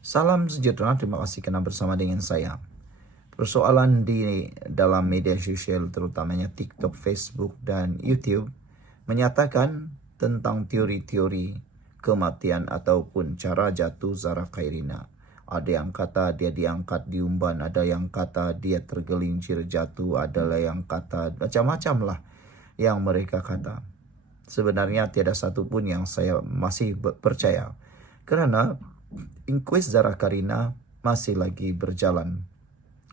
Salam sejahtera, terima kasih karena bersama dengan saya. Persoalan di dalam media sosial terutamanya TikTok, Facebook, dan YouTube menyatakan tentang teori-teori kematian ataupun cara jatuh Zara Khairina. Ada yang kata dia diangkat di umban, ada yang kata dia tergelincir jatuh, ada yang kata macam-macam lah yang mereka kata. Sebenarnya tiada satu pun yang saya masih percaya. Kerana inquest Zara Khairina masih lagi berjalan,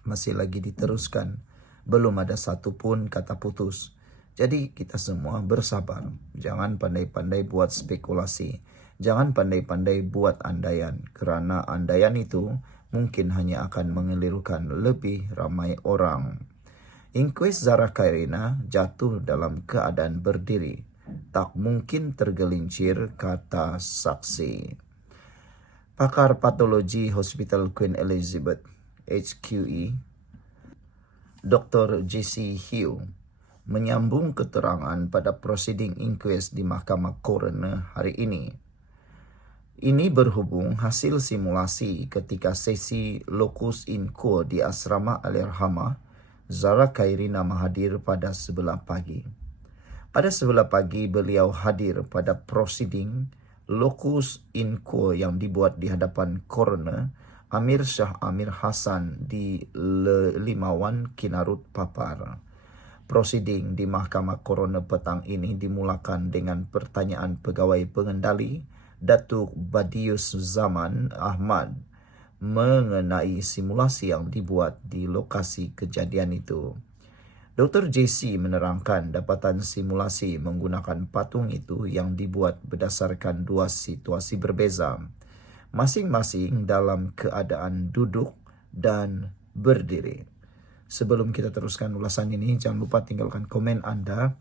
masih lagi diteruskan. Belum ada satu pun kata putus. Jadi kita semua bersabar. Jangan pandai-pandai buat spekulasi. Jangan pandai-pandai buat andaian. Kerana andaian itu mungkin hanya akan mengelirukan lebih ramai orang. Inquest Zara Khairina jatuh dalam keadaan berdiri. Tak mungkin tergelincir, kata saksi. Pakar patologi Hospital Queen Elizabeth HQE, Dr. J.C. Hill, menyambung keterangan pada prosiding inquest di Mahkamah Coroner hari ini. Ini berhubung hasil simulasi ketika sesi locus in quo di asrama Al-Irhamah, Zara Khairina hadir pada 11 pagi. Pada 11 pagi, beliau hadir pada prosiding locus in quo yang dibuat di hadapan coroner Amir Shah Amir Hassan di Limawan, Kinarut, Papar. Prosiding di Mahkamah Coroner petang ini dimulakan dengan pertanyaan pegawai pengendali Datuk Badius Zaman Ahmad mengenai simulasi yang dibuat di lokasi kejadian itu. Dr. JC menerangkan dapatan simulasi menggunakan patung itu yang dibuat berdasarkan dua situasi berbeza, masing-masing dalam keadaan duduk dan berdiri. Sebelum kita teruskan ulasan ini, jangan lupa tinggalkan komen Anda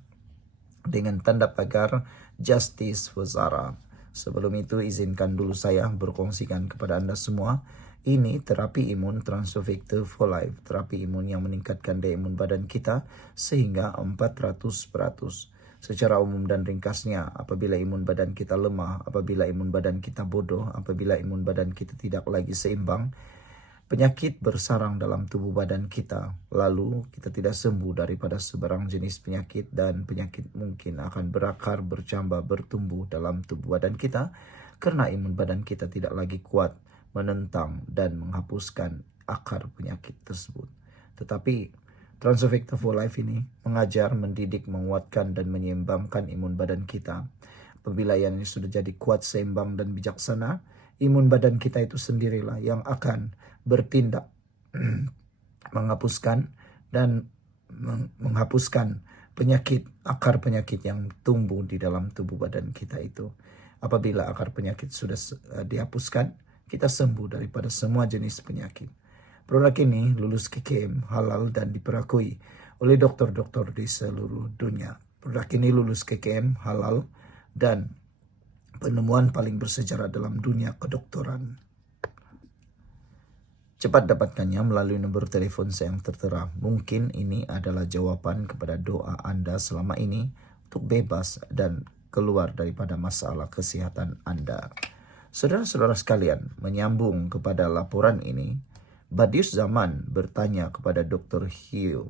dengan tanda pagar Justice for Zara. Sebelum itu, izinkan dulu saya berkongsikan kepada Anda semua. Ini terapi imun Transovector for Life, terapi imun yang meningkatkan daya imun badan kita sehingga 400%. Secara umum dan ringkasnya, apabila imun badan kita lemah, apabila imun badan kita bodoh, apabila imun badan kita tidak lagi seimbang, penyakit bersarang dalam tubuh badan kita. Lalu kita tidak sembuh daripada sebarang jenis penyakit dan penyakit mungkin akan berakar, bercambah, bertumbuh dalam tubuh badan kita kerana imun badan kita tidak lagi kuat menentang dan menghapuskan akar penyakit tersebut. Tetapi Transovector for Life ini mengajar, mendidik, menguatkan dan menyeimbangkan imun badan kita. Apabila yang ini sudah jadi kuat, seimbang dan bijaksana, imun badan kita itu sendirilah yang akan bertindak menghapuskan dan menghapuskan penyakit, akar penyakit yang tumbuh di dalam tubuh badan kita itu. Apabila akar penyakit sudah dihapuskan, kita sembuh daripada semua jenis penyakit. Produk ini lulus KKM, halal dan diperakui oleh dokter-dokter di seluruh dunia. Produk ini lulus KKM, halal dan penemuan paling bersejarah dalam dunia kedokteran. Cepat dapatkannya melalui nombor telefon saya yang tertera. Mungkin ini adalah jawapan kepada doa Anda selama ini untuk bebas dan keluar daripada masalah kesihatan Anda. Saudara-saudara sekalian, menyambung kepada laporan ini, Badius Zaman bertanya kepada Dr. Hill.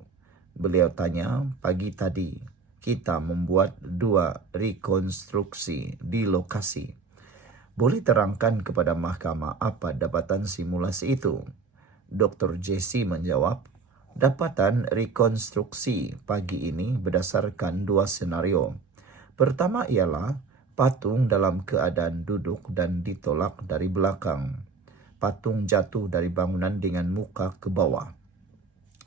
Beliau tanya, pagi tadi kita membuat 2 rekonstruksi di lokasi. Boleh terangkan kepada mahkamah apa dapatan simulasi itu? Dr. JC menjawab, dapatan rekonstruksi pagi ini berdasarkan 2 senario. Pertama ialah patung dalam keadaan duduk dan ditolak dari belakang. Patung jatuh dari bangunan dengan muka ke bawah.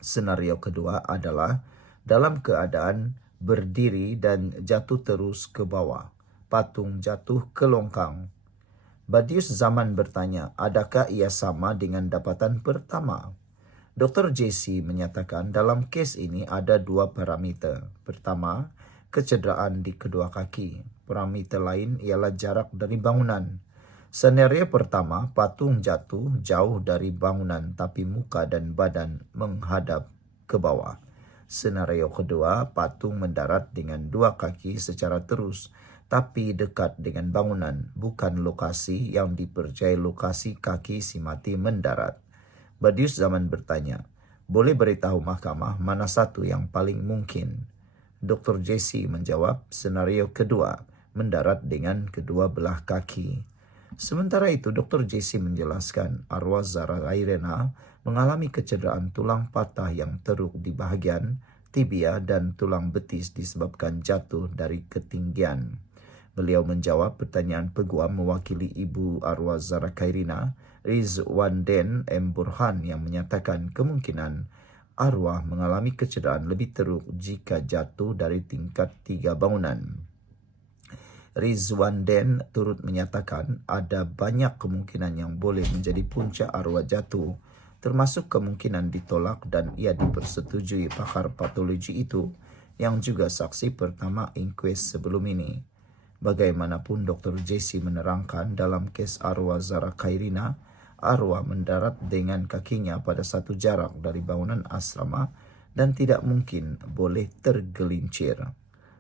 Senario kedua adalah dalam keadaan berdiri dan jatuh terus ke bawah. Patung jatuh ke longkang. Badius Zaman bertanya, adakah ia sama dengan dapatan pertama? Dr. JC menyatakan dalam kes ini ada 2 parameter. Pertama, kecederaan di kedua kaki. Parameter lain ialah jarak dari bangunan. Senario pertama, patung jatuh jauh dari bangunan tapi muka dan badan menghadap ke bawah. Senario kedua, patung mendarat dengan 2 kaki secara terus tapi dekat dengan bangunan, bukan lokasi yang dipercayai lokasi kaki si mati mendarat. Badius Zaman bertanya, boleh beritahu mahkamah mana satu yang paling mungkin? Dr. Jesse menjawab, senario kedua, mendarat dengan kedua belah kaki. Sementara itu, Dr. Jesse menjelaskan arwah Zara Kairina mengalami kecederaan tulang patah yang teruk di bahagian tibia dan tulang betis disebabkan jatuh dari ketinggian. Beliau menjawab pertanyaan peguam mewakili ibu arwah Zara Kairina, Rizwanden M. Burhan, yang menyatakan kemungkinan arwah mengalami kecederaan lebih teruk jika jatuh dari tingkat 3 bangunan. Rizwanden turut menyatakan ada banyak kemungkinan yang boleh menjadi punca arwah jatuh, termasuk kemungkinan ditolak dan ia dipersetujui pakar patologi itu yang juga saksi pertama inquest sebelum ini. Bagaimanapun Dr. Jesse menerangkan dalam kes arwah Zara Kairina, arwah mendarat dengan kakinya pada satu jarak dari bangunan asrama dan tidak mungkin boleh tergelincir.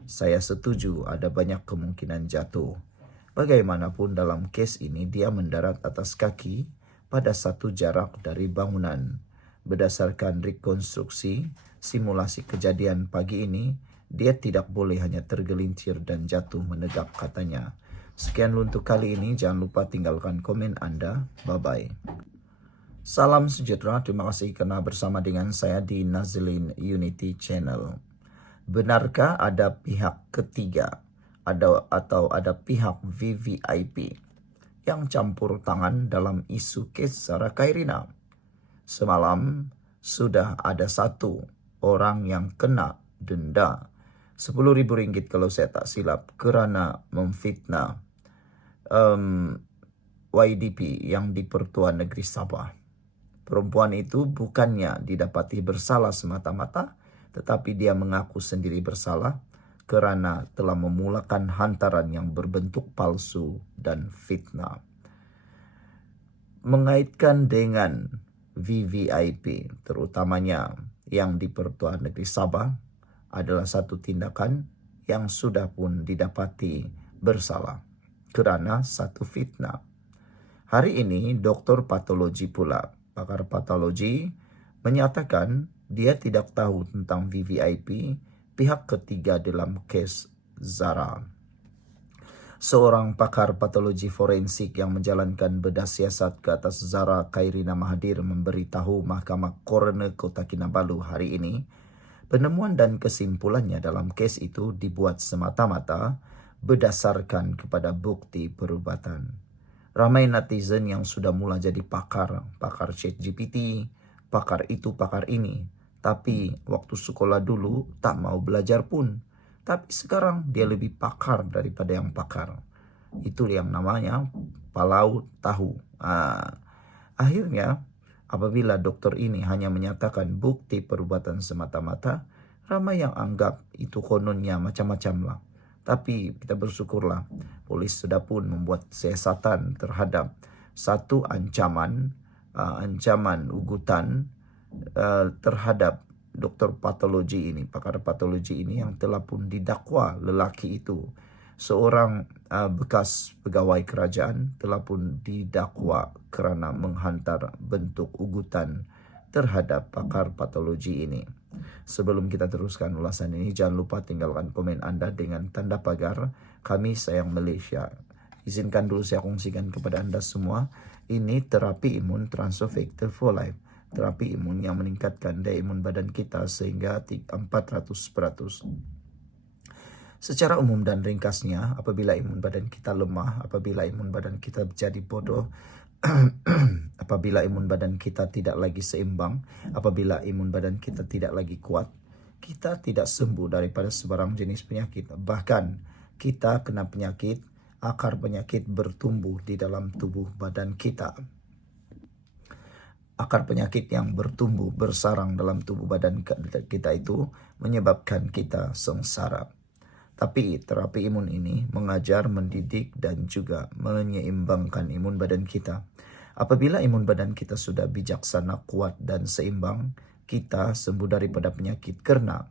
Saya setuju ada banyak kemungkinan jatuh. Bagaimanapun dalam kes ini dia mendarat atas kaki pada satu jarak dari bangunan. Berdasarkan rekonstruksi simulasi kejadian pagi ini, dia tidak boleh hanya tergelincir dan jatuh menegak, katanya. Sekian untuk kali ini, jangan lupa tinggalkan komen Anda. Bye-bye. Salam sejahtera, terima kasih karena bersama dengan saya di Nazlin Unity Channel. Benarkah ada pihak ketiga atau ada pihak VVIP yang campur tangan dalam isu kes Zara Kairina? Semalam sudah ada satu orang yang kena denda Rp10.000 kalau saya tak silap kerana memfitnah YDP yang di Pertuan Negeri Sabah. Perempuan itu bukannya didapati bersalah semata-mata, tetapi dia mengaku sendiri bersalah kerana telah memulakan hantaran yang berbentuk palsu dan fitnah. Mengaitkan dengan VVIP, terutamanya yang di Pertuan Negeri Sabah, adalah satu tindakan yang sudah pun didapati bersalah kerana satu fitnah. Hari ini, doktor patologi pula, pakar patologi, menyatakan dia tidak tahu tentang VVIP, pihak ketiga dalam kes Zara. Seorang pakar patologi forensik yang menjalankan bedah siasat ke atas Zara Kairina Mahathir memberitahu Mahkamah Coroner Kota Kinabalu hari ini, penemuan dan kesimpulannya dalam kes itu dibuat semata-mata berdasarkan kepada bukti perubatan. Ramai netizen yang sudah mula jadi pakar ChatGPT, pakar itu, pakar ini. Tapi waktu sekolah dulu tak mau belajar pun. Tapi sekarang dia lebih pakar daripada yang pakar. Itu yang namanya palau tahu. Akhirnya, apabila dokter ini hanya menyatakan bukti perubatan semata-mata, ramai yang anggap itu kononnya macam-macam lah. Tapi kita bersyukurlah, polis sudah pun membuat siasatan terhadap satu ancaman ugutan terhadap dokter patologi ini, pakar patologi ini yang telah pun didakwa lelaki itu. Seorang bekas pegawai kerajaan telah pun didakwa kerana menghantar bentuk ugutan terhadap pakar patologi ini. Sebelum kita teruskan ulasan ini, jangan lupa tinggalkan komen Anda dengan tanda pagar Kami Sayang Malaysia. Izinkan dulu saya kongsikan kepada Anda semua, ini terapi imun Transfer Factor for Life. Terapi imun yang meningkatkan daya imun badan kita sehingga 400%. Secara umum dan ringkasnya, apabila imun badan kita lemah, apabila imun badan kita menjadi bodoh, apabila imun badan kita tidak lagi seimbang, apabila imun badan kita tidak lagi kuat, kita tidak sembuh daripada sebarang jenis penyakit. Bahkan kita kena penyakit, akar penyakit bertumbuh di dalam tubuh badan kita. Akar penyakit yang bertumbuh bersarang dalam tubuh badan kita itu menyebabkan kita sengsara. Tapi terapi imun ini mengajar, mendidik dan juga menyeimbangkan imun badan kita. Apabila imun badan kita sudah bijaksana, kuat dan seimbang, kita sembuh daripada penyakit karena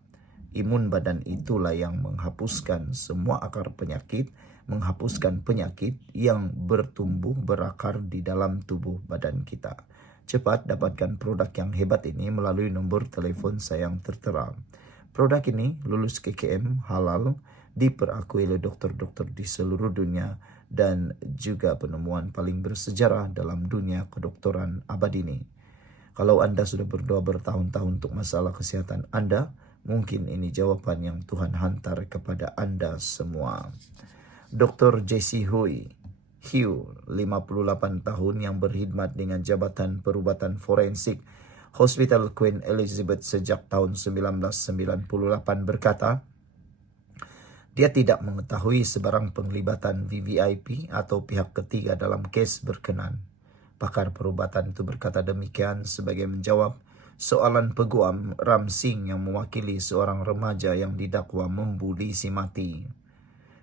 imun badan itulah yang menghapuskan semua akar penyakit menghapuskan penyakit yang bertumbuh berakar di dalam tubuh badan kita. Cepat dapatkan produk yang hebat ini melalui nomor telepon saya yang tertera. Produk ini lulus KKM halal, diperakui oleh dokter-dokter di seluruh dunia, dan juga penemuan paling bersejarah dalam dunia kedokteran abad ini. Kalau Anda sudah berdoa bertahun-tahun untuk masalah kesehatan Anda, mungkin ini jawaban yang Tuhan hantar kepada Anda semua. Dr. Jesse Hugh, 58 tahun, yang berkhidmat dengan Jabatan Perubatan Forensik Hospital Queen Elizabeth sejak tahun 1998 berkata, dia tidak mengetahui sebarang penglibatan VVIP atau pihak ketiga dalam kes berkenan. Pakar perubatan itu berkata demikian sebagai menjawab soalan peguam Ram Singh yang mewakili seorang remaja yang didakwa membuli si mati.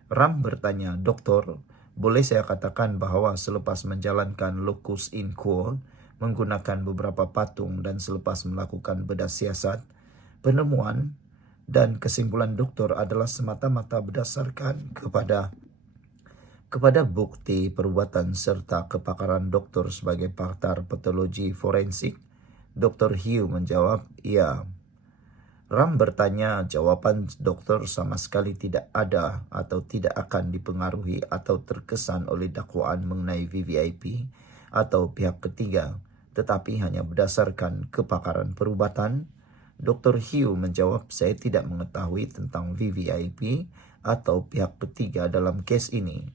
Ram bertanya, "Doktor, boleh saya katakan bahwa selepas menjalankan locus in quo, menggunakan beberapa patung dan selepas melakukan bedah siasat, penemuan dan kesimpulan doktor adalah semata-mata berdasarkan kepada bukti perbuatan serta kepakaran doktor sebagai pakar patologi forensik?" Dr. Hugh menjawab, "Ya." Ram bertanya, jawaban dokter sama sekali tidak ada atau tidak akan dipengaruhi atau terkesan oleh dakwaan mengenai VVIP atau pihak ketiga, tetapi hanya berdasarkan kepakaran perubatan? Dr. Hugh menjawab, "Saya tidak mengetahui tentang VVIP atau pihak ketiga dalam kes ini."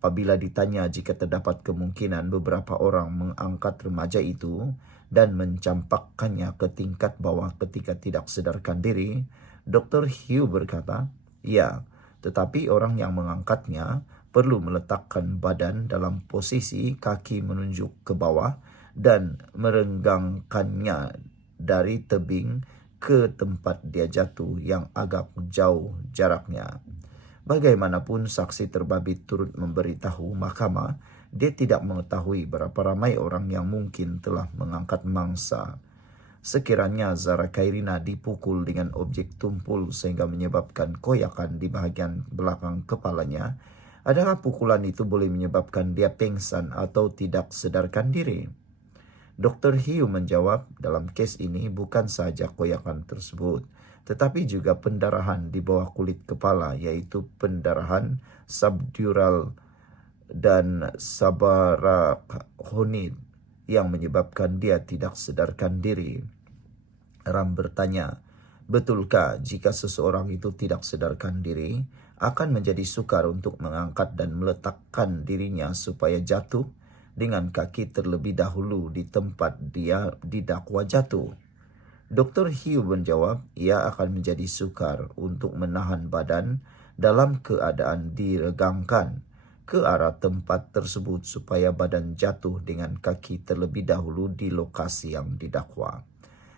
Apabila ditanya jika terdapat kemungkinan beberapa orang mengangkat remaja itu dan mencampakkannya ke tingkat bawah ketika tidak sedarkan diri, Dr. Hugh berkata, "Ya, tetapi orang yang mengangkatnya perlu meletakkan badan dalam posisi kaki menunjuk ke bawah dan merenggangkannya dari tebing ke tempat dia jatuh yang agak jauh jaraknya." Bagaimanapun saksi terbabit turut memberitahu mahkamah, dia tidak mengetahui berapa ramai orang yang mungkin telah mengangkat mangsa. Sekiranya Zara Kairina dipukul dengan objek tumpul sehingga menyebabkan koyakan di bahagian belakang kepalanya, adakah pukulan itu boleh menyebabkan dia pingsan atau tidak sedarkan diri? Dr. Hugh menjawab, dalam kes ini bukan saja koyakan tersebut, tetapi juga pendarahan di bawah kulit kepala, yaitu pendarahan subdural dan subarachnoid yang menyebabkan dia tidak sedarkan diri. Ram bertanya, "Betulkah jika seseorang itu tidak sedarkan diri, akan menjadi sukar untuk mengangkat dan meletakkan dirinya supaya jatuh dengan kaki terlebih dahulu di tempat dia didakwa jatuh?" Dr. Hugh menjawab, ia akan menjadi sukar untuk menahan badan dalam keadaan diregangkan ke arah tempat tersebut supaya badan jatuh dengan kaki terlebih dahulu di lokasi yang didakwa.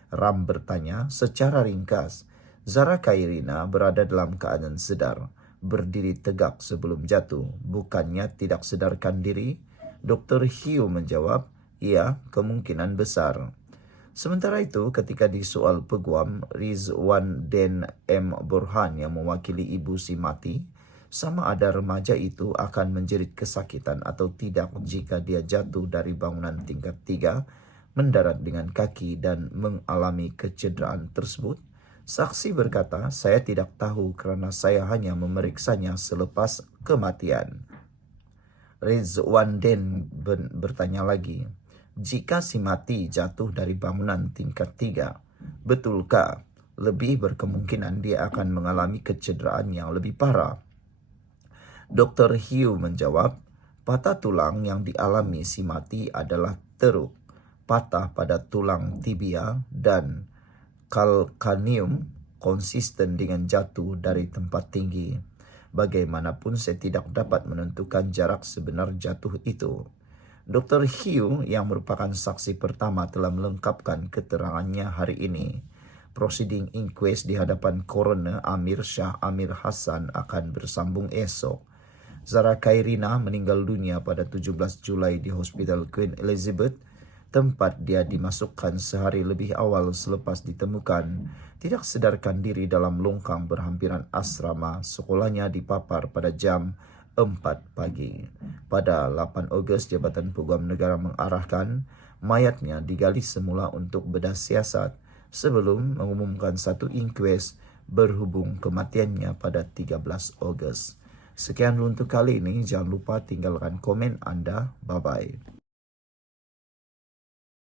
Ram bertanya, secara ringkas, Zara Kairina berada dalam keadaan sedar, berdiri tegak sebelum jatuh, bukannya tidak sedarkan diri? Dr. Hugh menjawab, iya, kemungkinan besar. Sementara itu, ketika disoal peguam Rizwan Den M. Burhan yang mewakili ibu si mati, sama ada remaja itu akan menjerit kesakitan atau tidak jika dia jatuh dari bangunan tingkat 3, mendarat dengan kaki dan mengalami kecederaan tersebut? Saksi berkata, saya tidak tahu karena saya hanya memeriksanya selepas kematian. Rizwan Den bertanya lagi, jika si mati jatuh dari bangunan tingkat 3, betulkah lebih berkemungkinan dia akan mengalami kecederaan yang lebih parah? Dr. Hugh menjawab, patah tulang yang dialami si mati adalah teruk, patah pada tulang tibia dan kalkanium konsisten dengan jatuh dari tempat tinggi. Bagaimanapun saya tidak dapat menentukan jarak sebenar jatuh itu. Dr. Hugh yang merupakan saksi pertama telah melengkapkan keterangannya hari ini. Proceeding inquest di hadapan Coroner Amir Shah Amir Hassan akan bersambung esok. Zara Kairina meninggal dunia pada 17 Julai di Hospital Queen Elizabeth, tempat dia dimasukkan sehari lebih awal selepas ditemukan tidak sedarkan diri dalam longkang berhampiran asrama sekolahnya dipapar pada jam 4 pagi. Pada 8 Ogos, Jabatan Peguam Negara mengarahkan mayatnya digali semula untuk bedah siasat sebelum mengumumkan satu inkues berhubung kematiannya pada 13 Ogos. Sekian untuk kali ini, jangan lupa tinggalkan komen Anda. Bye-bye.